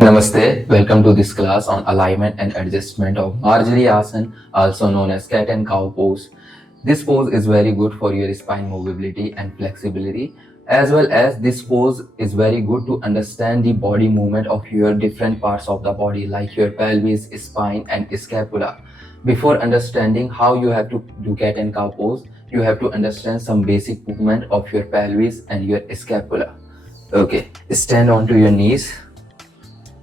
Namaste, welcome to this class on alignment and adjustment of Marjari Asana, also known as cat and cow pose. This pose is very good for your spine mobility and flexibility, as well as this pose is very good to understand the body movement of your different parts of the body like your pelvis, spine and scapula. Before understanding how you have to do cat and cow pose, you have to understand some basic movement of your pelvis and your scapula. Okay, stand onto your knees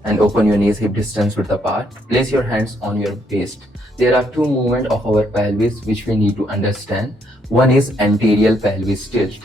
and open your knees hip distance width apart. Place your hands on your waist. There are two movements of our pelvis which we need to understand. One is anterior pelvis tilt.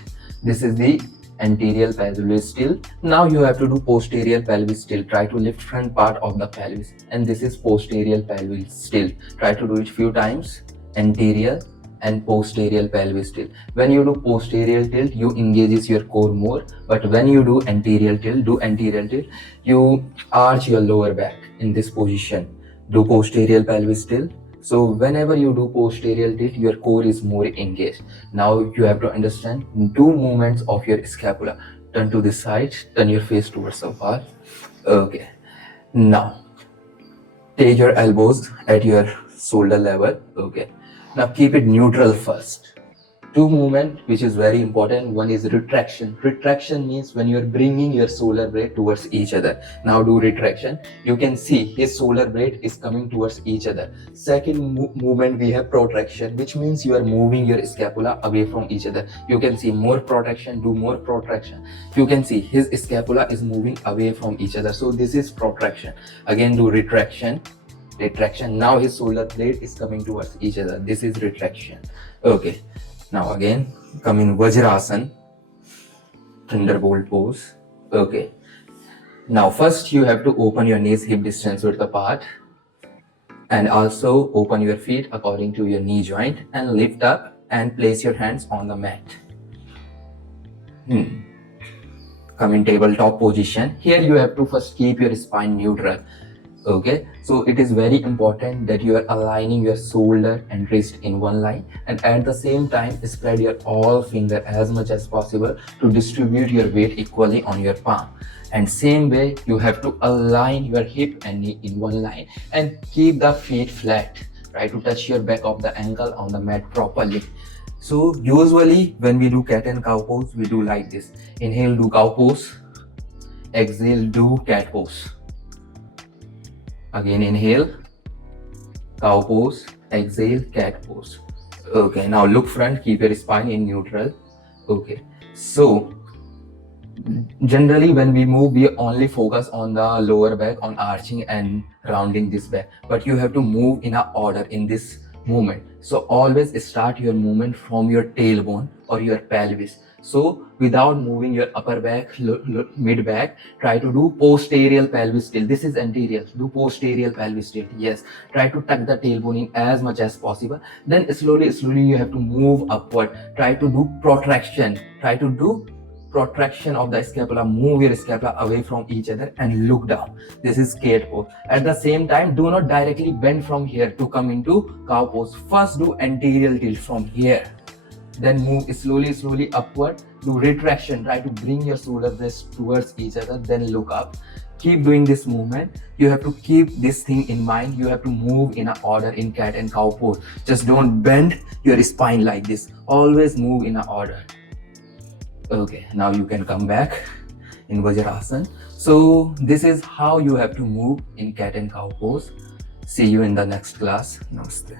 This is the anterior pelvis tilt. Now you have to do posterior pelvis tilt. Try to lift front part of the pelvis. And this is posterior pelvis tilt. Try to do it few times. Anterior and posterior pelvis tilt. When you do posterior tilt, you engages your core more, but when you do anterior tilt, you arch your lower back in this position. Do posterior pelvis tilt. So whenever you do posterior tilt, your core is more engaged. Now you have to understand two movements of your scapula. Turn to this side, turn your face towards the wall. Okay. Now take your elbows at your shoulder level. Okay. Now keep it neutral first. Two movement which is very important. One is retraction. Retraction means when you are bringing your shoulder blade towards each other. Now do retraction. You can see his shoulder blade is coming towards each other. Second movement we have protraction, which means you are moving your scapula away from each other. You can see more protraction, do more protraction. You can see his scapula is moving away from each other. So this is protraction. Again do retraction. Now his shoulder blade is coming towards each other. This is retraction. Okay. Now again come in Vajrasana, thunderbolt pose. Okay. Now first you have to open your knees hip distance width apart and also open your feet according to your knee joint and lift up and place your hands on the mat. Come in tabletop position. Here you have to first keep your spine neutral. Okay, so it is very important that you are aligning your shoulder and wrist in one line, and at the same time spread your all finger as much as possible to distribute your weight equally on your palm. And same way you have to align your hip and knee in one line and keep the feet flat. Try to touch your back of the ankle on the mat properly. So usually when we do cat and cow pose, we do like this. Inhale, do cow pose. Exhale, do cat pose. Again inhale, cow pose, exhale, cat pose. Okay, now look front, keep your spine in neutral. Okay, so generally when we move, we only focus on the lower back, on arching and rounding this back. But you have to move in a order in this movement. So always start your movement from your tailbone or your pelvis. So without moving your upper back, mid back, try to do posterior pelvis tilt. This is anterior. Do posterior pelvis tilt. Yes. Try to tuck the tailbone in as much as possible. Then slowly you have to move upward. Try to do protraction. Try to do protraction of the scapula. Move your scapula away from each other and look down. This is cat pose. At the same time, do not directly bend from here to come into cow pose. First do anterior tilt from here. Then move slowly upward. Do retraction. Try to bring your shoulder blades towards each other. Then look up. Keep doing this movement. You have to keep this thing in mind. You have to move in an order in cat and cow pose. Just don't bend your spine like this. Always move in an order. Okay, now you can come back in Vajrasana. So this is how you have to move in cat and cow pose. See you in the next class. Namaste.